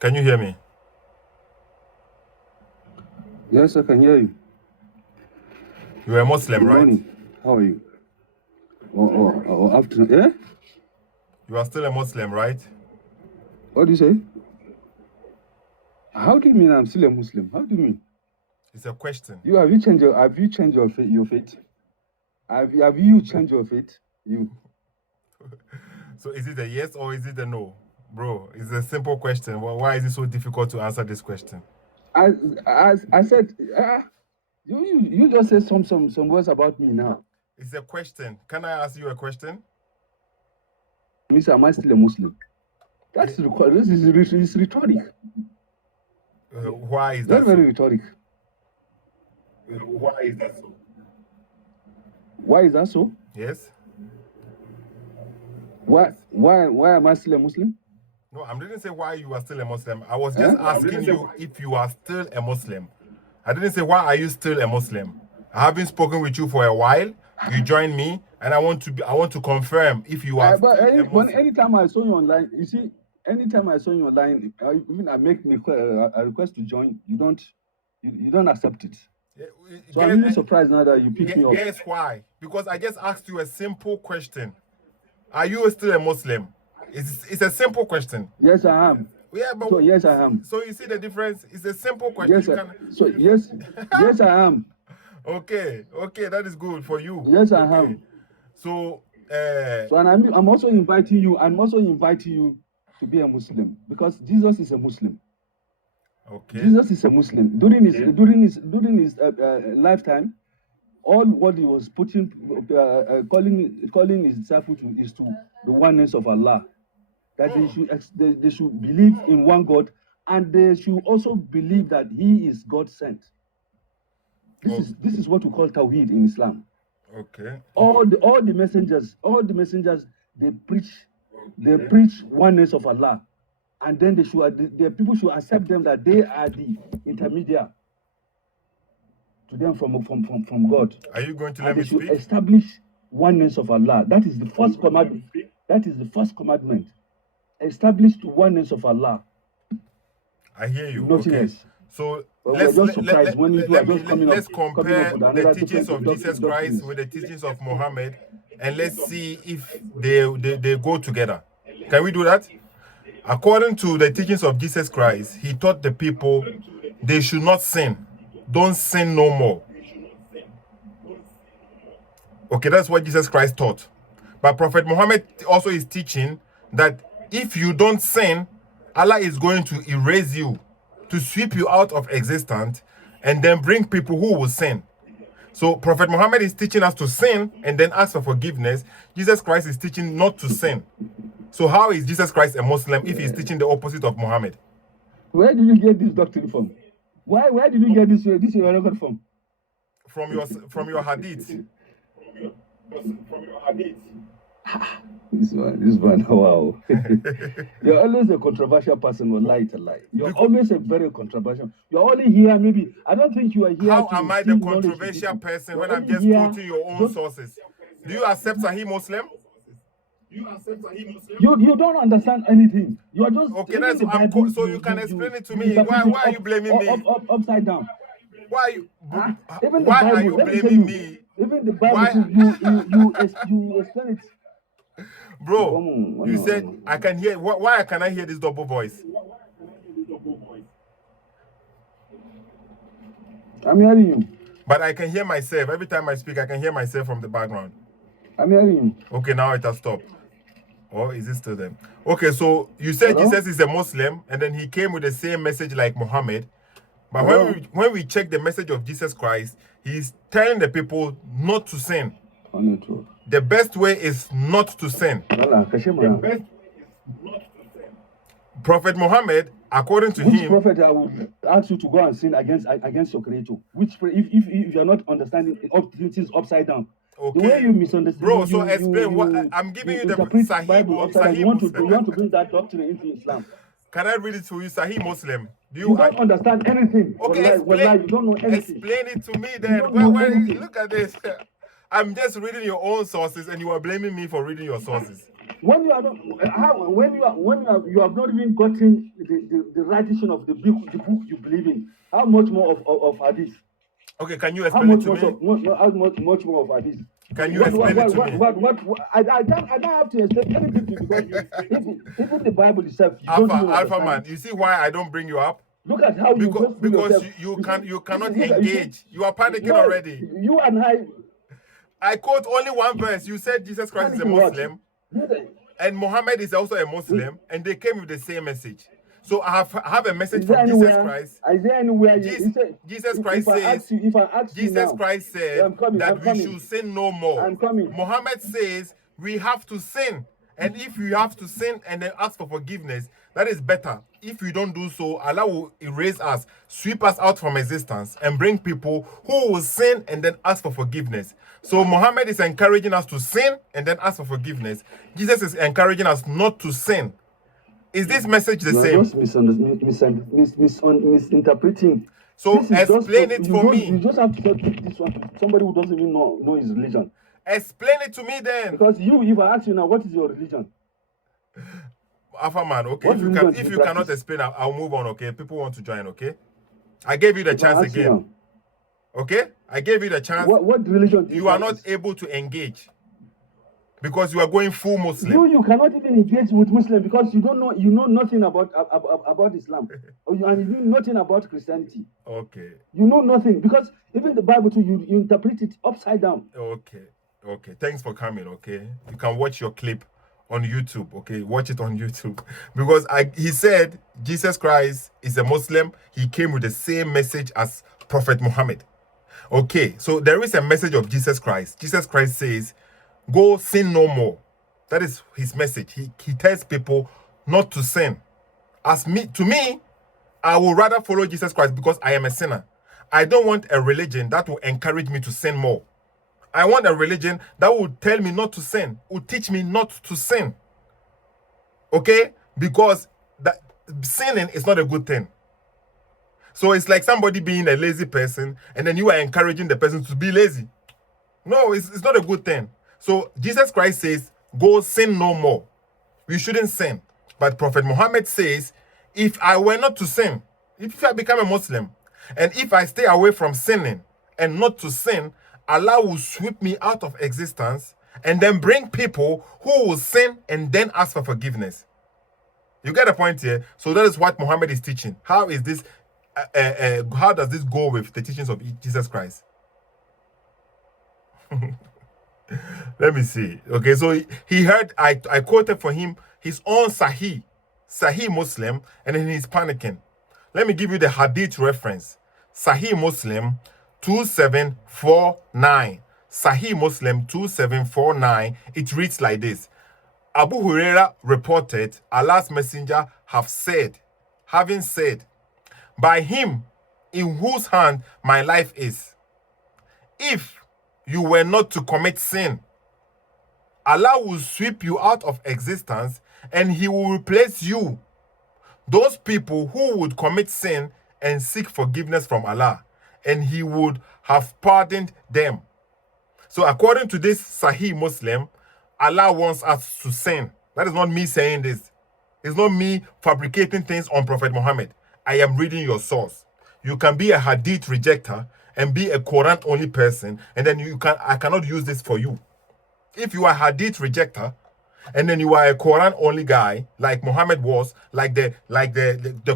Can you hear me? Yes, I can hear you. You are a Muslim, Good right? morning. How are you? Or afternoon. Yeah? You are still a Muslim, right? What do you say? How do you mean I'm still a Muslim? How do you mean? It's a question. Have you changed your faith? Have you changed your faith? You. So is it a yes or is it a no? Bro, it's a simple question. Why is it so difficult to answer this question? As I said, you just said some words about me now. It's a question. Can I ask you a question? Miss, am I still a Muslim? This is rhetoric. Why is that Very so? rhetoric. Why is that so? Why is that so? Yes? Why am I still a Muslim? No, I didn't say why you are still a Muslim. I was just asking you if you are still a Muslim. I didn't say why are you still a Muslim. I have been spoken with you for a while. You joined me, and I want to confirm if you are still a Muslim. Anytime I saw you online, you see, anytime I saw you online, even I make a request to join, you don't accept it. So I'm really surprised now that you picked me up. Guess why? Because I just asked you a simple question. Are you still a Muslim? It's a simple question. Yes, I am. Yeah, but so yes, I am. So you see the difference? It's a simple question. Yes, yes, I am. Okay, that is good for you. Yes, I am. So, and I'm also inviting you. I'm also inviting you to be a Muslim because Jesus is a Muslim. Okay. Jesus is a Muslim. During his lifetime, all what he was putting, calling his disciples is to the oneness of Allah. That they should believe in one God, and they should also believe that He is God sent. This is what we call Tawheed in Islam. Okay. All the messengers, they preach oneness of Allah, and then the people should accept them that they are the intermediate to them from God. Are you going to let me speak? They should establish oneness of Allah. That is the first commandment. That is the first commandment. Established oneness of Allah. I hear you. Nothing else. So let's compare the teachings of Jesus Christ with the teachings of Muhammad, and let's see if they go together. Can we do that? According to the teachings of Jesus Christ, he taught the people they should not sin. Don't sin no more. Okay, that's what Jesus Christ taught. But Prophet Muhammad also is teaching that if you don't sin, Allah is going to erase you, to sweep you out of existence, and then bring people who will sin. So Prophet Muhammad is teaching us to sin and then ask for forgiveness. Jesus Christ is teaching not to sin. So how is Jesus Christ a Muslim if he's teaching the opposite of Muhammad? Where did you get this doctrine from? Where did you get this record from? From your Hadith. From your Hadith. This one, wow. You're always a controversial person, or lie to lie. You're always a very controversial. You're only here, maybe. I don't think you are here. How am I the controversial person when I'm just quoting your own sources? Do you accept Sahih Muslim? You don't understand anything. You are just okay. So you can explain it to me. Why are you blaming me? Upside down. Why are you blaming me? Even the Bible, you explain it. Bro, you said I can hear. Why can I hear this double voice? I'm hearing you. But I can hear myself. Every time I speak, I can hear myself from the background. I'm hearing you. Okay, now it has stopped. Or is it still there? Okay, so you said Jesus is a Muslim, and then he came with the same message like Muhammad. But when we check the message of Jesus Christ, he's telling the people not to sin. The best way is not to sin. Prophet Muhammad, according to him, prophet I would ask you to go and sin against your creator? Which if you're not understanding things upside down? Okay. The way you misunderstand, bro. So explain what I'm giving you. The Sahih you want to bring that doctrine into Islam. Can I read it to you, Sahih Muslim? You don't understand anything. Okay, you don't know anything. Explain it to me then. Look at this. I'm just reading your own sources and you are blaming me for reading your sources. When you are not, you have not even gotten the right edition of the book you believe in, how much more of Hadith? Okay, can you How explain it much to me? how much more of Hadith? Can you explain it to me? I don't have to explain anything to you because even the Bible itself, you don't even Alpha man, understand it. you see why I don't bring you up? Look at how you just fool Because yourself. you cannot look at- engage. You are panicking No, already. you and I quote only one verse. You said Jesus Christ is a Panicking what? Muslim, look at- and Muhammad is also a Muslim, and they came with the same message. So I have a message Is there from Jesus anywhere? Christ. Is there anywhere? Jesus Christ if I says, ask you, Jesus now, Christ said I'm coming. that we should sin no more. I'm coming. Muhammad says we have to sin. And if you have to sin and then ask for forgiveness, that is better. If you don't do so, Allah will erase us, sweep us out from existence, and bring people who will sin and then ask for forgiveness. So Muhammad is encouraging us to sin and then ask for forgiveness. Jesus is encouraging us not to sin. Is this message the same? Just misinterpreting. So explain it for me. You just have to take this one to somebody who doesn't even know his religion. Explain it to me then. Because if I ask you now, what is your religion? Alpha man, okay. If you cannot explain, I'll move on, okay? People want to join, okay? I gave you the chance again. Okay? I gave you the chance. What religion do you are not able to engage because you are going full Muslim. You cannot even engage with Muslim because you know nothing about Islam. And you know nothing about Christianity. Okay. You know nothing because even the Bible too, you interpret it upside down. Okay. Okay. Thanks for coming, okay? You can watch your clip on YouTube, okay? Watch it on YouTube. Because he said Jesus Christ is a Muslim. He came with the same message as Prophet Muhammad. Okay, so there is a message of Jesus Christ. Jesus Christ says, go sin no more. That is his message. He tells people not to sin. To me, I would rather follow Jesus Christ because I am a sinner. I don't want a religion that will encourage me to sin more. I want a religion that will tell me not to sin, will teach me not to sin. Okay? Because sinning is not a good thing. So it's like somebody being a lazy person and then you are encouraging the person to be lazy. No, it's not a good thing. So Jesus Christ says, go sin no more. You shouldn't sin. But Prophet Muhammad says, if I were not to sin, if I become a Muslim, and if I stay away from sinning and not to sin, Allah will sweep me out of existence and then bring people who will sin and then ask for forgiveness. You get the point here? So that is what Muhammad is teaching. How is this? How does this go with the teachings of Jesus Christ? Let me see. Okay, so he heard, I quoted for him his own Sahih Muslim, and then he's panicking. Let me give you the Hadith reference. Sahih Muslim 2749. Sahih Muslim 2749. It reads like this. Abu Huraira reported, Allah's messenger having said, by him in whose hand my life is, if you were not to commit sin, Allah will sweep you out of existence and he will replace you, those people who would commit sin and seek forgiveness from Allah, and he would have pardoned them. So according to this Sahih Muslim, Allah wants us to sin. That is not me saying this. It's not me fabricating things on Prophet Muhammad. I am reading your source. You can be a Hadith rejecter and be a Quran only person, and then I cannot use this for you. If you are a Hadith rejecter, and then you are a Quran only guy, like Muhammad was, like the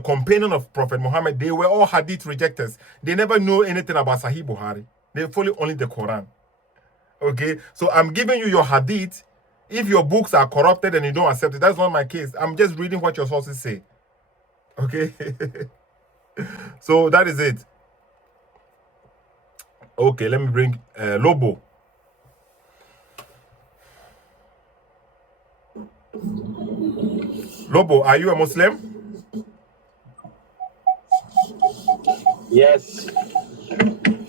companion of Prophet Muhammad, they were all Hadith rejectors. They never knew anything about Sahih Bukhari. They follow only the Quran. Okay, so I'm giving you your Hadith. If your books are corrupted and you don't accept it, that's not my case. I'm just reading what your sources say. Okay. So that is it. Okay, let me bring Lobo. Lobo, are you a Muslim? Yes.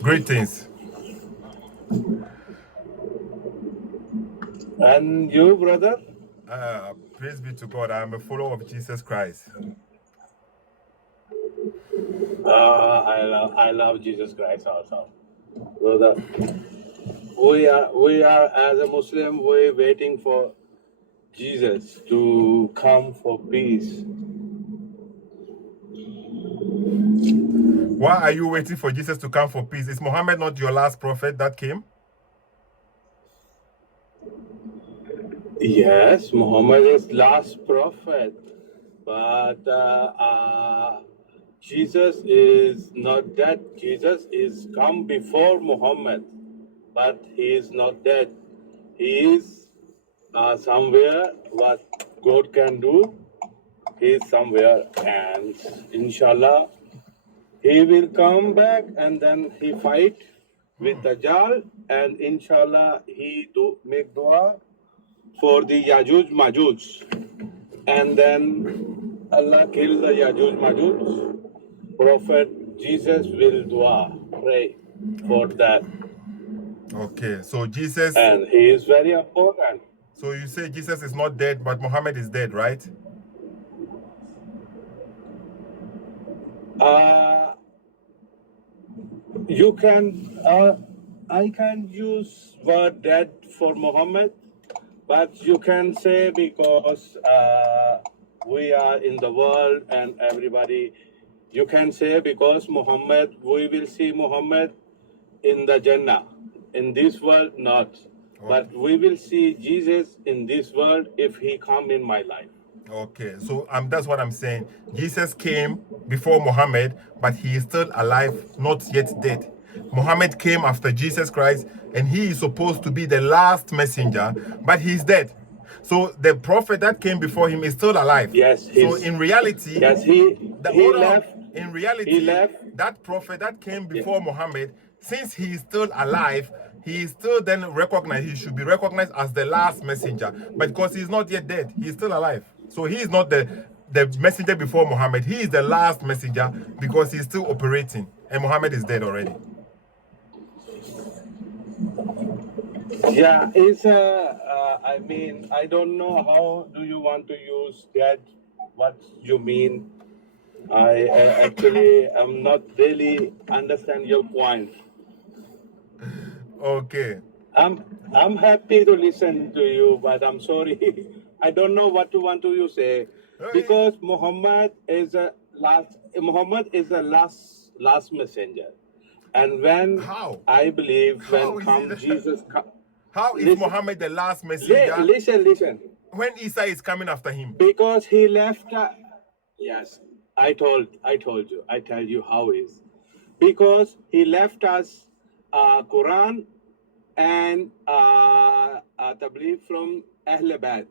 Greetings. And you, brother? Praise be to God. I am a follower of Jesus Christ. I love Jesus Christ also, brother. We are as a Muslim. We're waiting for Jesus to come for peace. Why are you waiting for Jesus to come for peace? Is Muhammad not your last prophet that came? Yes, Muhammad is last prophet, but Jesus is not dead. Jesus is come before Muhammad, but he is not dead. He is somewhere. What God can do, he is somewhere, and inshallah, he will come back, and then he fight with Dajjal, and inshallah, he do make dua for the Yajuj Majuj, and then Allah kill the Yajuj Majuj. Prophet Jesus will dua, pray for that, Okay, so Jesus, and he is very important. so you say Jesus is not dead, but Muhammad is dead, right? Uh, you can, I can use word dead for Muhammad, but you can say because we are in the world and everybody, you can say because Muhammad, we will see Muhammad in the Jannah. In this world, not. But we will see Jesus in this world if he come in my life. Okay, so that's what I'm saying. Jesus came before Muhammad, but he is still alive, not yet dead. Muhammad came after Jesus Christ, and he is supposed to be the last messenger, but he's dead. So the prophet that came before him is still alive. Yes, So in reality, yes, he hold on. left. In reality, He left. that prophet that came before Muhammad, since he is still alive, he is still then recognized. He should be recognized as the last messenger, but because he's not yet dead, he's still alive. So he is not the messenger before Muhammad. He is the last messenger because he's still operating, and Muhammad is dead already. Yeah, I mean, I don't know how do you want to use that, what you mean. I actually am not really understand your point. Okay. I'm happy to listen to you, but I'm sorry. I don't know what to want to you say. Because Muhammad is a last messenger. And when How? I believe How when is come it? Jesus How is listen, Muhammad the last messenger listen. when Isa is coming after him? Because he left yes, I told you. I tell you how is. Because he left us Quran and Tabligh from Ahl Bayt.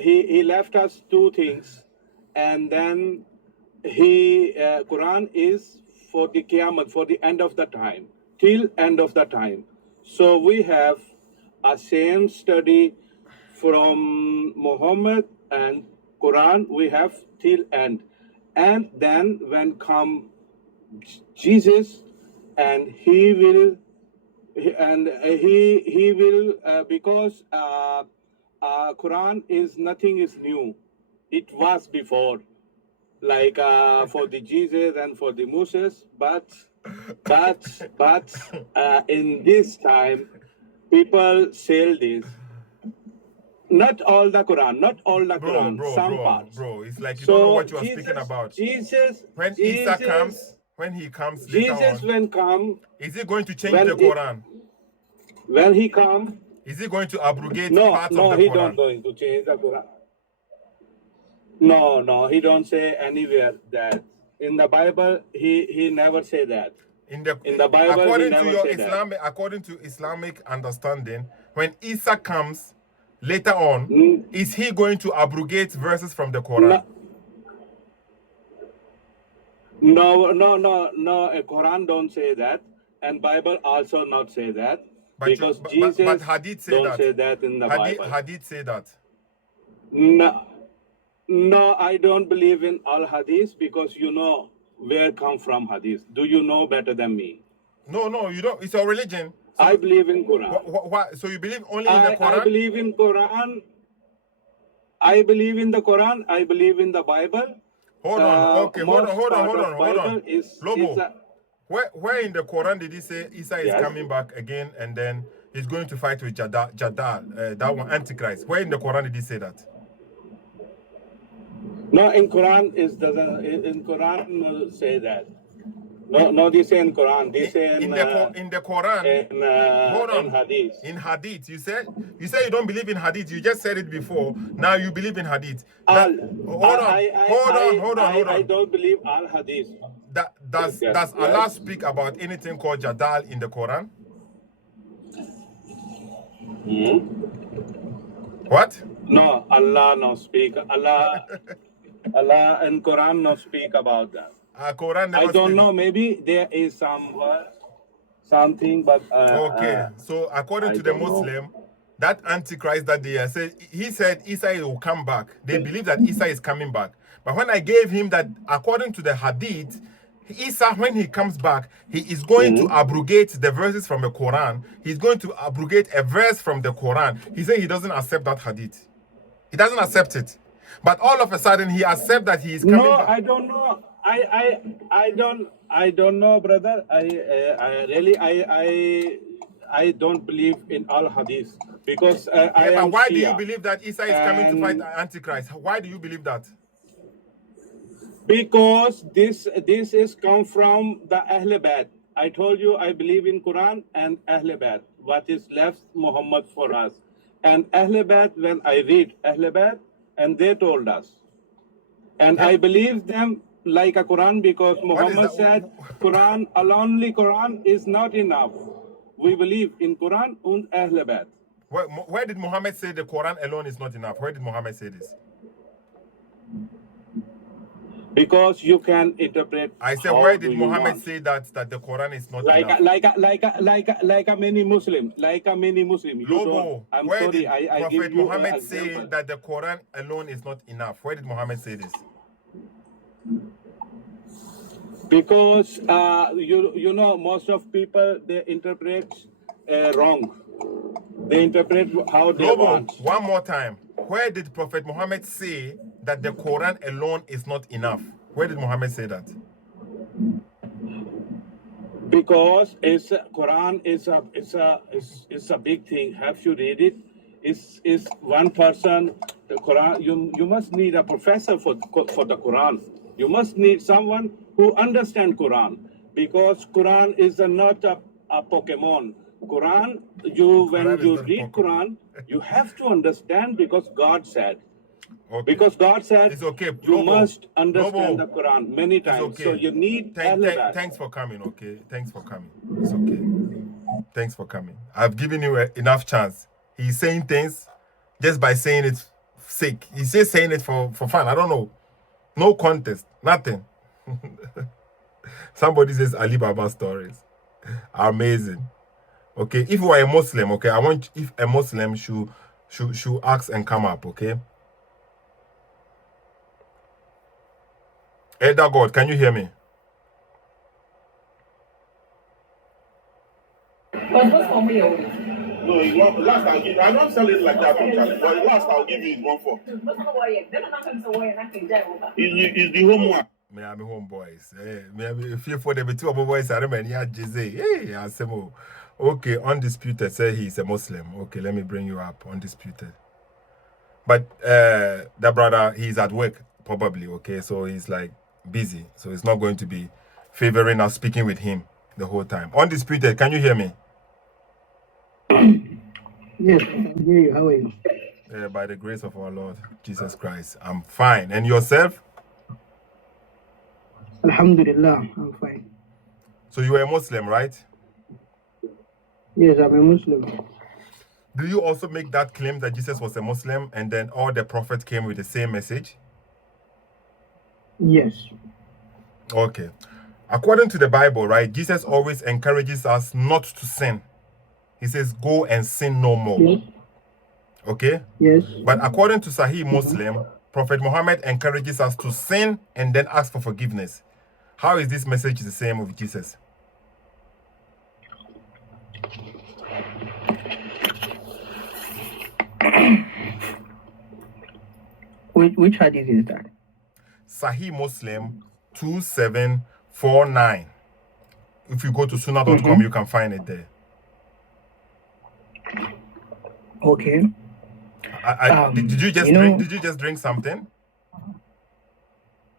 He left us two things, and then Quran is for the Qiyamah, for the end of the time, till end of the time. So we have a same study from Muhammad and Quran. We have till end, and then when come Jesus, and he will because Quran is nothing is new. It was before, like for the Jesus and for the Moses, but in this time, people sell this. Not all the Quran, some parts. Bro, it's like you don't know So what you are speaking about. Jesus, When Isa comes, when he comes later Jesus on, when come, is he going to change the Quran? when he come, Is he going to abrogate no, parts of the he Quran? don't going to change the Quran. No, he don't say anywhere that. In the Bible, he never say that. In the Bible, he according to never your say that. according to Islamic understanding, when Isa comes later on, is he going to abrogate verses from the Quran? No. Quran don't say that, and Bible also not say that, because Jesus but Hadith say don't that. say that in the Bible. Hadith say that. No, I don't believe in all Hadith, because you know where come from Hadith. Do you know better than me? No, you don't. It's your religion. So I believe in Quran. So you believe only in the Quran? I believe in Quran. I believe in the Quran. I believe in the Bible. Hold on. Okay, hold on. Is Lobo, where in the Quran did he say Isa is Yes. coming back again, and then he's going to fight with Jadal, that one, Antichrist. Where in the Quran did he say that? No, in Quran in Quran say that. No, they say in Quran. They say In the Quran. Hold on. in Hadith. In Hadith, you said you don't believe in Hadith. You just said it before. Now you believe in Hadith. Hold on. I don't believe all Hadith. Does Allah speak about anything called Jadal in the Quran? What? No, Allah no speak. Allah and Quran no speak about that. Quran never I don't know. Maybe there is something, but okay. So according to the Muslim, that Antichrist that they said, he said Isa will come back. They believe that Isa is coming back. But when I gave him that, according to the Hadith, Isa, when he comes back, he is going to abrogate the verses from the Quran. He's going to abrogate a verse from the Quran. He said he doesn't accept that Hadith. He doesn't accept it. But all of a sudden, he accepts that he is coming back. I don't know. I don't know, brother. I don't believe in all hadith because but why do you believe that Isa is coming to fight Antichrist? Why do you believe that? Because this is come from the Ahl Bayt. I told you I believe in Quran and Ahl Bayt. What is left Muhammad for us? And Ahl Bayt, when I read Ahl Bayt, and they told us, and I believe them like a Quran because Muhammad said Quran only Quran is not enough. We believe in Quran and Ahl Bayt. Where did Muhammad say the Quran alone is not enough? Where did Muhammad say this? Because you can interpret. I said, where did Muhammad say that the Quran is not enough? Like a many Muslim, Lobo, where did Prophet Muhammad say example. that the Quran alone is not enough? Where did Muhammad say this? Because you know most of people they interpret wrong. They interpret how they Lobo, want. one more time. Where did Prophet Muhammad say that the Quran alone is not enough? Where did Muhammad say that? Because Quran is a big thing. Have you read it? Is one person the Quran? You must need a professor for the Quran. You must need someone who understands Quran because Quran is not a Pokemon. Quran, when you read Quran, you have to understand because God said. Okay. Because God said it's okay. you must understand the Quran many times. Okay. So you need thanks for coming, okay? Thanks for coming. It's okay. Thanks for coming. I've given you enough chance. He's saying things just by saying it sake. He's just saying it for fun. I don't know. No contest. Nothing. Somebody says Alibaba stories. Amazing. Okay, if you are a Muslim, okay, I want if a Muslim should ask and come up, okay? Elder God, can you hear me? No, last I'll give. I don't sell it like that, but last I'll give you is 1-4. It's the homework. Me I'm homeboys. Me feel for the two boys. I remember Hey, Asemo. Okay, Undisputed say he's a Muslim. Okay, let me bring you up, Undisputed. But that brother, he's at work probably. Okay, so he's like busy, so he's not going to be favoring us speaking with him the whole time. Undisputed, can you hear me? Yes, I can hear you. How are you? By the grace of our Lord Jesus Christ, I'm fine. And yourself? Alhamdulillah, I'm fine. So you are a Muslim, right? Yes, I'm a Muslim. Do you also make that claim that Jesus was a Muslim and then all the prophets came with the same message? Yes. Okay. According to the Bible, right, Jesus always encourages us not to sin. He says, go and sin no more. Yes. Okay? Yes. But according to Sahih Muslim, Prophet Muhammad encourages us to sin and then ask for forgiveness. How is this message the same with Jesus? Which hadith is that? Sahih Muslim 2749. If you go to sunnah.com, you can find it there. Okay. Did you just You know, drink? Did you just drink something?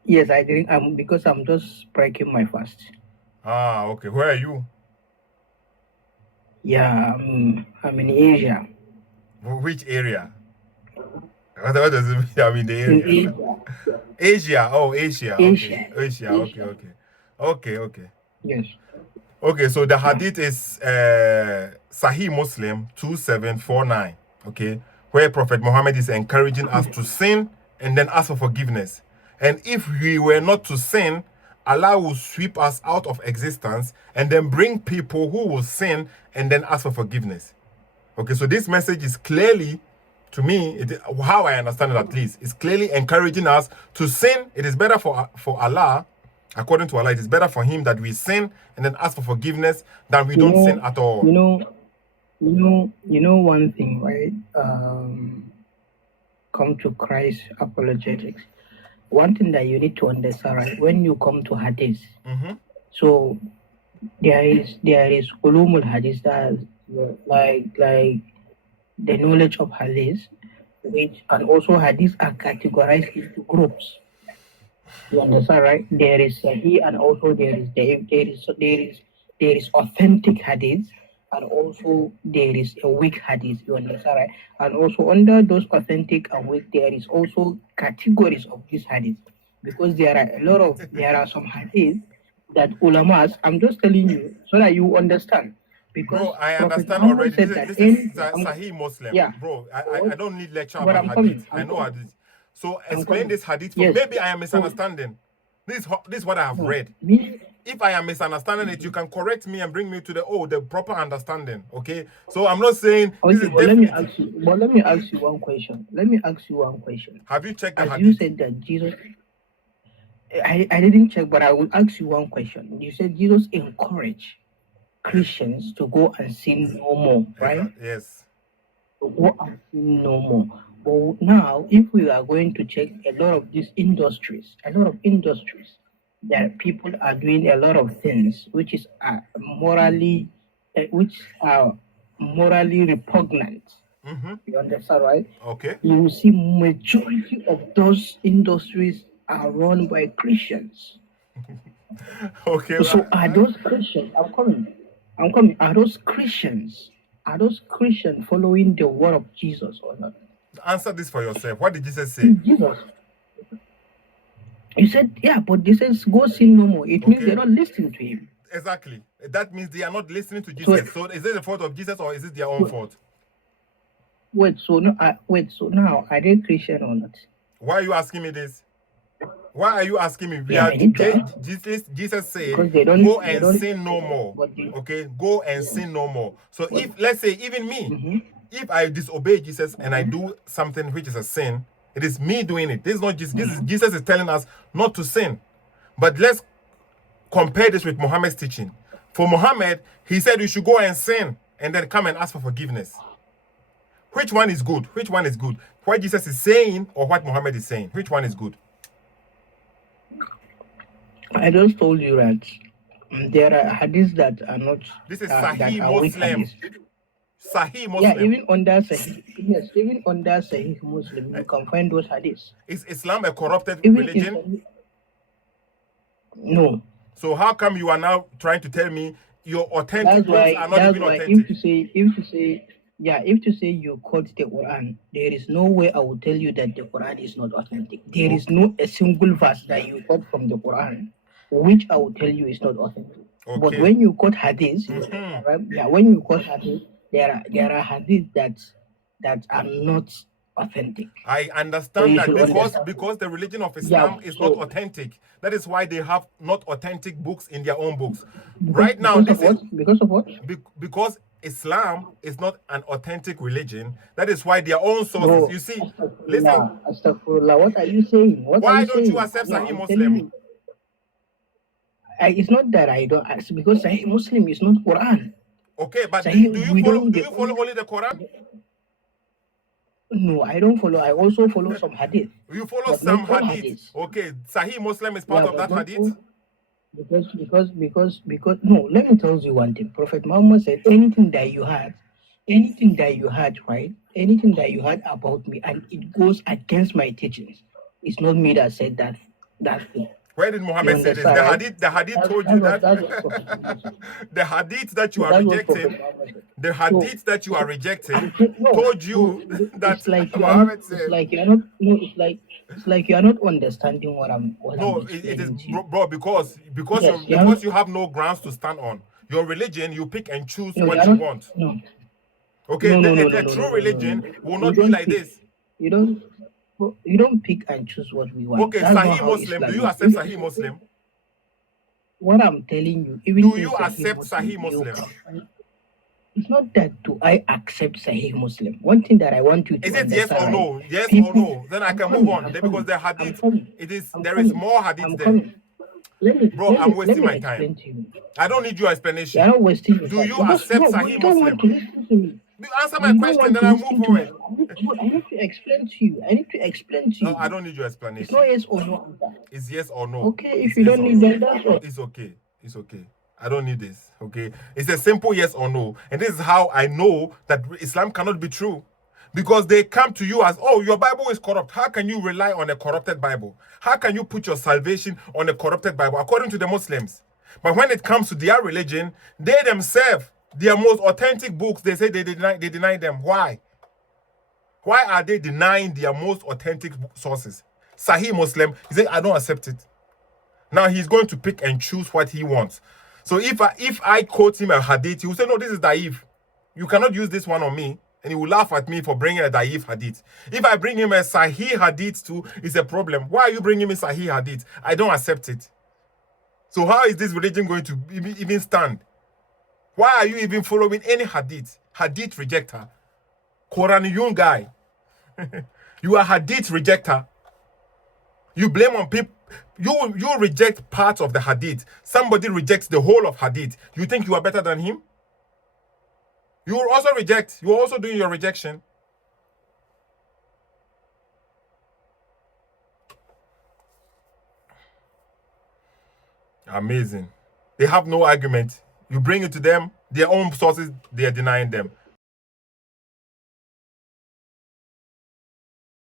yes, I drink. Because I'm just breaking my fast. Ah, okay. Where are you? Yeah, I'm in Asia. Which area? What does it mean? I'm in the In area. Asia. Asia. Oh, Asia. Okay. Asia. Asia. Okay. Asia. Okay. Okay. Okay. Yes. Okay. So the hadith is Sahih Muslim 2749. Okay, where Prophet Muhammad is encouraging us to sin and then ask for forgiveness. And if we were not to sin, Allah will sweep us out of existence and then bring people who will sin and then ask for forgiveness. Okay, so this message is clearly, to me, how I understand it at least, is clearly encouraging us to sin. It is better for Allah, according to Allah, it is better for him that we sin and then ask for forgiveness than we don't sin at all. You know one thing, right? Come to Christ apologetics. One thing that you need to understand, right? When you come to Hadith, so there is ulumul Hadith, that like the knowledge of Hadith, which and also Hadith are categorized into groups. You understand, right? There is Sahih, and also there is authentic Hadith, and also there is a weak Hadith. You understand, right? And also under those authentic and weak, there is also categories of this Hadith, because there are some Hadith that ulamas. I'm just telling you so that you understand. Because bro, I Prophet understand Muhammad already. said This that is Sahih Muslim. yeah. Bro, I don't need lecture But about I'm hadith. coming. I know coming. hadith. So I'm explain coming. this hadith for Yes. maybe I am misunderstanding. This is what I have read. Me, If I am misunderstanding it, you can correct me and bring me to the proper understanding. Okay? So I'm not saying this okay, is but let me definitely. ask you. But let me ask you one question. Have you checked the As hadith? you said that Jesus, I didn't check, but I will ask you one question. You said Jesus encouraged Christians to go and sin no more, right? Yes. To go and sin no more. But now, if we are going to check a lot of industries, that people are doing a lot of things which is morally repugnant. You understand, right? Okay. You will see majority of those industries are run by Christians. Okay. So are those Christians? I'm coming. Are those Christians following the word of Jesus or not? Answer this for yourself. What did Jesus say? Jesus. You said, yeah, but this says go sin no more. It means they're not listening to him. Exactly. That means they are not listening to Jesus. So is it the fault of Jesus or is it their own fault? So now are they Christian or not? Why are you asking me this? Why are you asking me? Jesus said, go and sin no more. Okay, go and sin no more. So if, let's say, even me, if I disobey Jesus and I do something which is a sin, it is me doing it. This is not Jesus. Jesus is telling us not to sin. But let's compare this with Muhammad's teaching. For Muhammad, he said you should go and sin and then come and ask for forgiveness. Which one is good? Which one is good? What Jesus is saying or what Muhammad is saying? Which one is good? I just told you that there are hadiths that are not. This is Sahih Muslim. Sahih Muslim. Yeah, even under Sahih Muslim, you can find those hadiths. Is Islam a corrupted religion? No. So how come you are now trying to tell me your authentic books are not even authentic? If to say you quote the Quran, there is no way I will tell you that the Quran is not authentic. There is no a single verse that you quote from the Quran which I will tell you is not authentic. Okay. But when you quote hadith, right? Yeah, when you quote hadith, there are hadith that are not authentic. I understand that because the religion of Islam is not authentic. That is why they have not authentic books in their own books. Right now, because of what? Because Islam is not an authentic religion. That is why their own sources. You see, listen. Astaghfirullah, what are you saying? Why don't you accept Sahih Muslim? It's not that I don't accept, because Sahih Muslim is not Quran. Okay, but do you follow only the Quran? No, I don't follow. I also follow some hadith. You follow some hadith. Okay, Sahih Muslim is part of that hadith? Because no, let me tell you one thing. Prophet Muhammad said anything that you have anything that you heard, right? Anything that you heard about me and it goes against my teachings, it's not me that said that thing. Where did You Muhammad say this? understand, right? The hadith told you that. That's what Prophet Muhammad said. The hadith that you are That's what Prophet rejecting, Muhammad said. the So, hadith that you are so rejecting, no, told no, you that it's like you are not. Muhammad It's said. like you are not. No, it's like you are not understanding what I'm No, it is, explaining to you. bro, because Yes, you are. because you have no grounds to stand on. Your religion, you pick and choose No, you what are you not. want. No, Okay, no, a no, true religion will You not be don't like pick. this. You don't. You don't pick and choose what we want. Okay, That's not Sahih how Muslim. Do Islam you is. accept Sahih Muslim? What I'm telling you, even Do in you Sahih accept Muslim, Sahih Muslim? it's not that do I accept Sahih Muslim. One thing that I want you to Is it yes understand, or right? no? Yes or People, no? Then I I'm can move coming, on. I'm Because coming, the I'm hadith, coming, there I'm is coming, more hadith I'm there. coming. Bro, I'm let wasting me my explain time. to you. I don't need your explanation. You're not wasting your Do time. you Because accept no, Sahih you don't want Muslim? to listen to me. Answer my You don't question, want then to I'll move listen to me. forward. I need to explain to you. I need to explain to No, you. I don't need your It's explanation. no yes or no answer. It's yes or no. Okay, It's if you yes don't or need no. that, that's all. It's okay. It's okay. I don't need this. Okay. It's a simple yes or no. And this is how I know that Islam cannot be true. Because they come to you as, oh, your Bible is corrupt. How can you rely on a corrupted Bible? How can you put your salvation on a corrupted Bible, according to the Muslims? But when it comes to their religion, they themselves, their most authentic books, they say they deny them. Why? Why are they denying their most authentic sources? Sahih Muslim, he said, I don't accept it. Now he's going to pick and choose what he wants. So if I quote him a hadith, he will say, no, this is daif. You cannot use this one on me. And he will laugh at me for bringing a daif hadith. If I bring him a sahih hadith too, it's a problem. Why are you bringing me sahih hadith? I don't accept it. So how is this religion going to even stand? Why are you even following any hadith? Hadith rejecter. Quraniyun guy. You are hadith rejecter. You blame on people. You reject parts of the hadith. Somebody rejects the whole of hadith. You think you are better than him? You will also reject. You are also doing your rejection. Amazing. They have no argument. You bring it to them, their own sources, they are denying them.